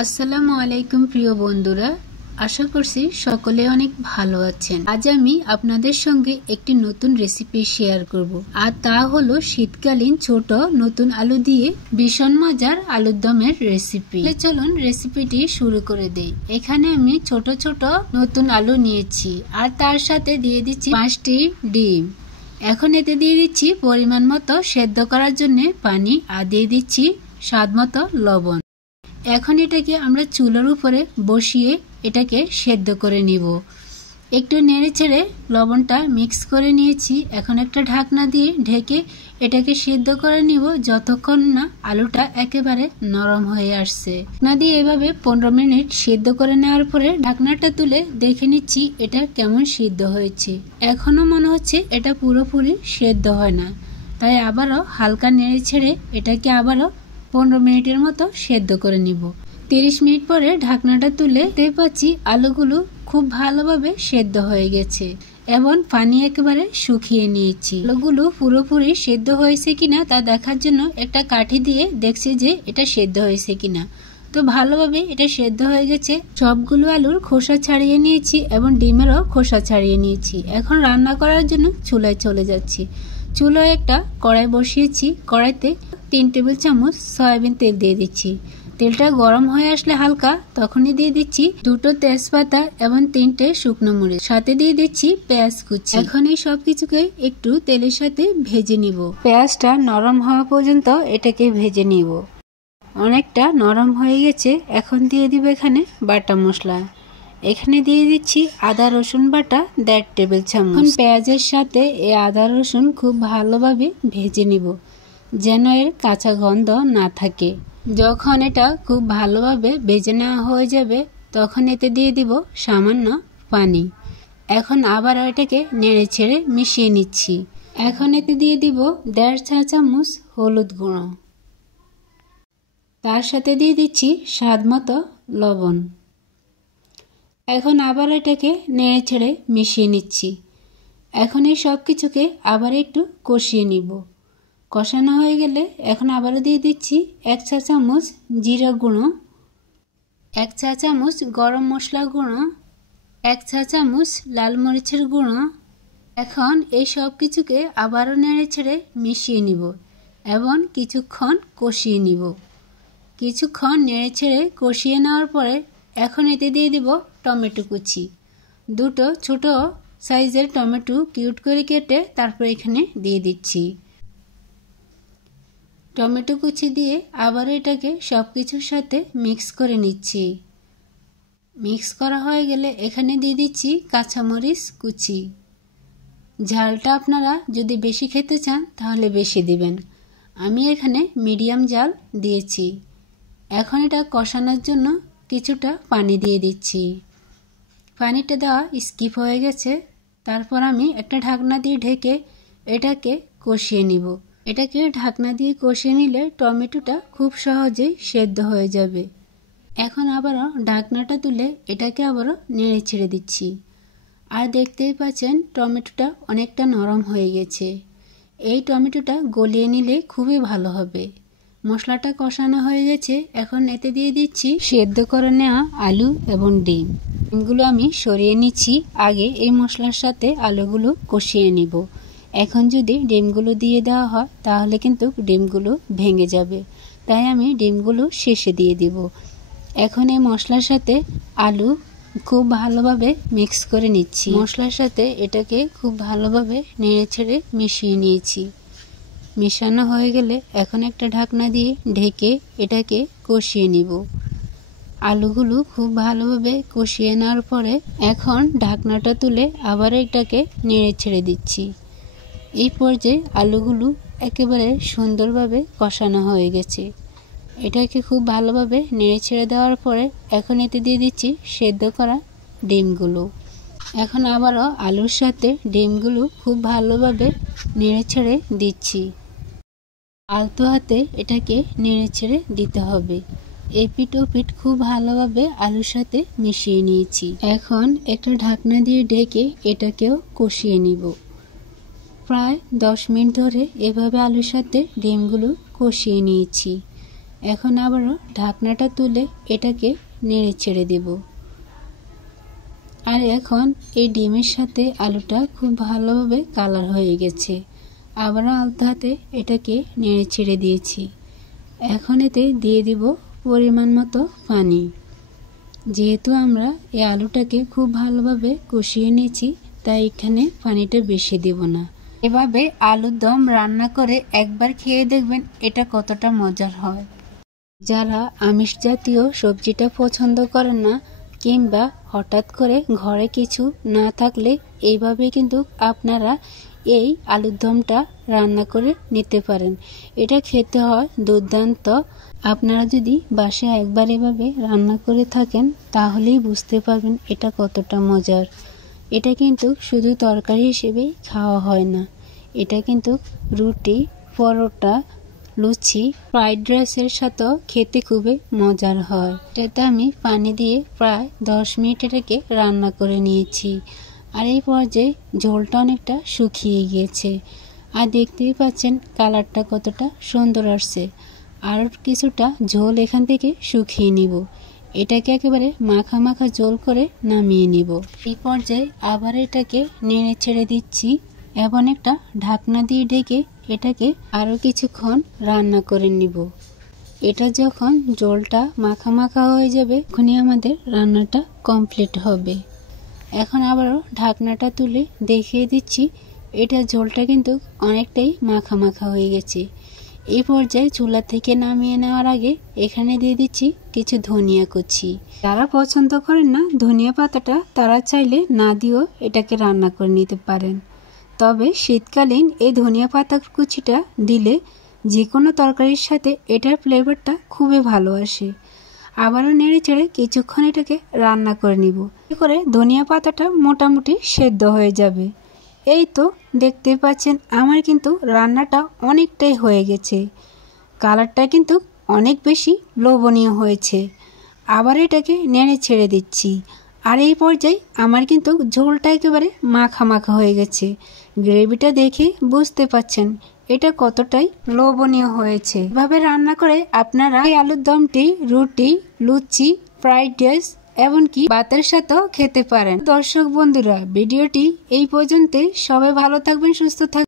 আসসালামু আলাইকুম প্রিয় বন্ধুরা, আশা করছি সকলে অনেক ভালো আছেন। আজ আমি আপনাদের সঙ্গে একটি নতুন রেসিপি শেয়ার করব, আর তা হলো শীতকালীন ছোট নতুন আলু দিয়ে ভীষণ মজার আলুর দমের রেসিপি। চলুন রেসিপিটি শুরু করে দেই। এখানে আমি ছোট ছোট নতুন আলু নিয়েছি, আর তার সাথে দিয়ে দিচ্ছি 5টি ডিম। এখন এতে দিয়ে দিচ্ছি পরিমাণ মতো সেদ্ধ করার জন্য পানি, আর দিয়ে দিচ্ছি স্বাদ মতো লবণ। এখন এটাকে আমরা চুলার উপরে বসিয়ে এটাকে সেদ্ধ করে নিব। একটু নেড়ে ছেড়ে লবণটা মিক্স করে নিয়েছি। এখন একটা ঢাকনা দিয়ে ঢেকে এটাকে সেদ্ধ করে নিব যতক্ষণ না আলুটা একেবারে নরম হয়ে আসছে। ঢাকনা দিয়ে এভাবে 15 মিনিট সেদ্ধ করে নেওয়ার পরে ঢাকনাটা তুলে দেখে নিচ্ছি এটা কেমন সিদ্ধ হয়েছে। এখনো মনে হচ্ছে এটা পুরোপুরি সেদ্ধ হয় না, তাই আবারও হালকা নেড়ে ছেড়ে এটাকে আবারও 15 মিনিটের মতো সেদ্ধ করে নিব। 30 মিনিট পরে ঢাকনাটা তুলে দেখতে পাচ্ছি আলুগুলো খুব ভালোভাবে সেদ্ধ হয়ে গেছে এবং পানি একেবারে শুকিয়ে নিয়েছি। আলুগুলো পুরোপুরি সেদ্ধ হয়েছে কিনা তা দেখার জন্য একটা কাঠি দিয়ে দেখছি যে এটা সেদ্ধ হয়েছে কিনা। তো ভালোভাবে এটা সেদ্ধ হয়ে গেছে। সবগুলো আলুর খোসা ছাড়িয়ে নিয়েছি এবং ডিমেরও খোসা ছাড়িয়ে নিয়েছি। এখন রান্না করার জন্য চুলায় চলে যাচ্ছি। চুলায় একটা কড়াই বসিয়েছি। কড়াইতে 3 টেবিল চামচ সয়াবিন তেল দিয়ে দিচ্ছি। তেলটা গরম হয়ে আসলে হালকা, তখনই দিয়ে দিচ্ছি 2টো তেজপাতা এবং 3টে শুকনো মরিচ, সাথে দিয়ে দিচ্ছি পেঁয়াজ কুচি। এখন এই সবকিছুকে একটু তেলের সাথে ভেজে নিব। পেঁয়াজটা নরম হওয়া পর্যন্ত এটাকে ভেজে নিব। অনেকটা নরম হয়ে গেছে। এখন দিয়ে দিব এখানে বাটা মশলা। এখানে দিয়ে দিচ্ছি আদা রসুন বাটা 1.5 টেবিল চামচ। পেঁয়াজের সাথে এই আদা রসুন খুব ভালোভাবে ভেজে নিব যেন এর কাঁচা গন্ধ না থাকে। যখন এটা খুব ভালোভাবে ভেজে নেওয়া হয়ে যাবে তখন এতে দিয়ে দিব সামান্য পানি। এখন আবার এটাকে নেড়ে ছেড়ে মিশিয়ে নিচ্ছি। এখন এতে দিয়ে দিব 1.5 চা চামচ হলুদ গুঁড়ো, তার সাথে দিয়ে দিচ্ছি স্বাদ মতো লবণ। এখন আবার এটাকে নেড়ে ছেড়ে মিশিয়ে নিচ্ছি। এখন এই সব কিছুকে আবার একটু কষিয়ে নিব। কষানো হয়ে গেলে এখন আবারও দিয়ে দিচ্ছি 1 চা চামচ জিরা গুঁড়ো, 1 চা চামচ গরম মশলা গুঁড়ো, 1 চা চামচ লাল মরিচের গুঁড়ো। এখন এই সব কিছুকে আবারও নেড়ে ছেড়ে মিশিয়ে নিব এবং কিছুক্ষণ কষিয়ে নিব। কিছুক্ষণ নেড়ে ছেড়ে কষিয়ে নেওয়ার পরে এখন এতে দিয়ে দিব টমেটো কুচি। 2টো ছোট সাইজের টমেটো কিউট করে কেটে তারপর এখানে দিয়ে দিচ্ছি। টমেটো কুচি দিয়ে আবার এটাকে সব কিছুর সাথে মিক্স করে নিচ্ছি। মিক্স করা হয়ে গেলে এখানে দিয়ে দিচ্ছি কাঁচামরিচ কুচি। ঝালটা আপনারা যদি বেশি খেতে চান তাহলে বেশি দিবেন। আমি এখানে মিডিয়াম ঝাল দিয়েছি। এখন এটা কষানোর জন্য কিছুটা পানি দিয়ে দিচ্ছি। পানিটা দেওয়া স্কিপ হয়ে গেছে। তারপর আমি একটা ঢাকনা দিয়ে ঢেকে এটাকে কষিয়ে নিব। এটাকে ঢাকনা দিয়ে কষিয়ে নিলে টমেটোটা খুব সহজেই সেদ্ধ হয়ে যাবে। এখন আবারও ঢাকনাটা তুলে এটাকে আবারও নেড়ে ছেড়ে দিচ্ছি। আর দেখতেই পাচ্ছেন টমেটোটা অনেকটা নরম হয়ে গেছে। এই টমেটোটা গলিয়ে নিলে খুবই ভালো হবে। মশলাটা কষানো হয়ে গেছে। এখন এতে দিয়ে দিচ্ছি সেদ্ধ করে নেওয়া আলু এবং ডিম। ডিমগুলো আমি সরিয়ে নিচ্ছি। আগে এই মশলার সাথে আলুগুলো কষিয়ে নিব। এখন যদি ডিমগুলো দিয়ে দেওয়া হয় তাহলে কিন্তু ডিমগুলো ভেঙে যাবে, তাই আমি ডিমগুলো শেষে দিয়ে দিব। এখন এই মশলার সাথে আলু খুব ভালোভাবে মিক্স করে নিচ্ছি। মশলার সাথে এটাকে খুব ভালোভাবে নেড়ে ছেড়ে মিশিয়ে নিয়েছি। মিশানো হয়ে গেলে এখন একটা ঢাকনা দিয়ে ঢেকে এটাকে কষিয়ে নিব। আলুগুলো খুব ভালোভাবে কষিয়ে নেওয়ার পরে এখন ঢাকনাটা তুলে আবার এটাকে নেড়ে ছেড়ে দিচ্ছি। এই পর্যায়ে আলুগুলো একেবারে সুন্দরভাবে কষানো হয়ে গেছে। এটাকে খুব ভালোভাবে নেড়ে ছেড়ে দেওয়ার পরে এখন এতে দিয়ে দিচ্ছি সেদ্ধ করা ডিমগুলো। এখন আবারও আলুর সাথে ডিমগুলো খুব ভালোভাবে নেড়ে ছেড়ে দিচ্ছি। আলতো হাতে এটাকে নেড়ে ছেড়ে দিতে হবে। এপিট ওপিট খুব ভালোভাবে আলুর সাথে মিশিয়ে নিয়েছি। এখন একটা ঢাকনা দিয়ে ঢেকে এটাকেও কষিয়ে নিব। প্রায় 10 মিনিট ধরে এভাবে আলুর সাথে ডিমগুলো কষিয়ে নিয়েছি। এখন আবারও ঢাকনাটা তুলে এটাকে নেড়ে ছেড়ে দেব। আর এখন এই ডিমের সাথে আলুটা খুব ভালোভাবে কালার হয়ে গেছে। আবারও আলতো হাতে এটাকে নেড়ে ছেড়ে দিয়েছি। এখন এতে দিয়ে দিব পরিমাণ মতো পানি। যেহেতু আমরা এই আলুটাকে খুব ভালোভাবে কষিয়ে নিয়েছি, তাই এখানে পানিটা বেশি দেব না। এভাবে আলুর দম রান্না করে একবার খেয়ে দেখবেন এটা কতটা মজার হয়। যারা আমিষ জাতীয় সবজিটা পছন্দ করেন না কিংবা হঠাৎ করে ঘরে কিছু না থাকলে এইভাবে কিন্তু আপনারা এই আলুর দমটা রান্না করে নিতে পারেন। এটা খেতে হয় দুর্দান্ত। আপনারা যদি বাসায় একবার এভাবে রান্না করে থাকেন তাহলেই বুঝতে পারবেন এটা কতটা মজার। এটা কিন্তু শুধু তরকারি হিসেবেই খাওয়া হয় না, এটা কিন্তু রুটি, পরোটা, লুচি, ফ্রাইড রাইসের সাথেও খেতে খুবই মজার হয়। এটাতে আমি পানি দিয়ে প্রায় 10 মিনিট এটাকে রান্না করে নিয়েছি। আর এই পর্যায়ে ঝোলটা অনেকটা শুকিয়ে গিয়েছে। আর দেখতেই পাচ্ছেন কালারটা কতটা সুন্দর আসছে। আর কিছুটা ঝোল এখান থেকে শুকিয়ে নিব। এটাকে একেবারে মাখা মাখা ঝোল করে নামিয়ে নিব। এই পর্যায়ে আবার এটাকে নেড়ে ছেড়ে দিচ্ছি এবং একটা ঢাকনা দিয়ে ঢেকে এটাকে আরও কিছুক্ষণ রান্না করে নিব। এটা যখন ঝোলটা মাখা মাখা হয়ে যাবে তখনই আমাদের রান্নাটা কমপ্লিট হবে। এখন আবারও ঢাকনাটা তুলে দেখিয়ে দিচ্ছি এটা ঝোলটা কিন্তু অনেকটাই মাখা মাখা হয়ে গেছে। এই পর্যায়ে চুলা থেকে নামিয়ে নেওয়ার আগে এখানে দিয়ে দিচ্ছি কিছু ধনিয়া কুচি। যারা পছন্দ করেন না ধনিয়া পাতাটা তারা চাইলে না দিয়েও এটাকে রান্না করে নিতে পারেন। তবে শীতকালীন এই ধনিয়া পাতা কুচিটা দিলে যে কোনো তরকারির সাথে এটার ফ্লেভারটা খুবই ভালো আসে। আবারও নেড়ে চেড়ে কিছুক্ষণ এটাকে রান্না করে নিব। এতে করে ধনিয়া পাতাটা মোটামুটি সেদ্ধ হয়ে যাবে। এই তো দেখতে পাচ্ছেন আমার কিন্তু রান্নাটা অনেকটাই হয়ে গেছে। কালারটা কিন্তু অনেক বেশি লোভনীয় হয়েছে। আবার এটাকে নেড়ে ছেড়ে দিচ্ছি। আর এই পর্যায়ে আমার কিন্তু ঝোলটা একেবারে মাখা মাখা হয়ে গেছে। গ্রেভিটা দেখে বুঝতে পাচ্ছেন এটা কতটাই লোভনীয় হয়েছে। এভাবে রান্না করে আপনারা এই আলুর দমটি রুটি, লুচি, ফ্রাইড রাইস এমনকি ভাতের সাথেও খেতে পারেন। দর্শক বন্ধুরা, ভিডিওটি এই পর্যন্তই। সবাই ভালো থাকবেন, সুস্থ থাকবেন।